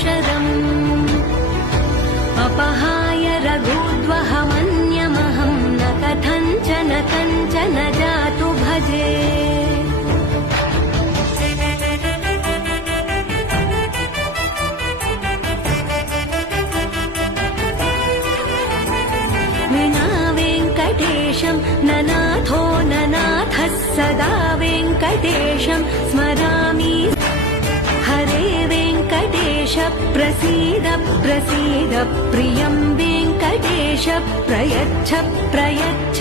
शरम् अपहाय रघुद्वहमन्यमहं न कथञ्चन जातु भजे विना वेङ्कटेशं ननाथो ननाथः सदा वेङ्कटेशं स्मरामि हरे वेङ्कटेश प्रसीद प्रसीद प्रियं वेङ्कटेश प्रयच्छ प्रयच्छ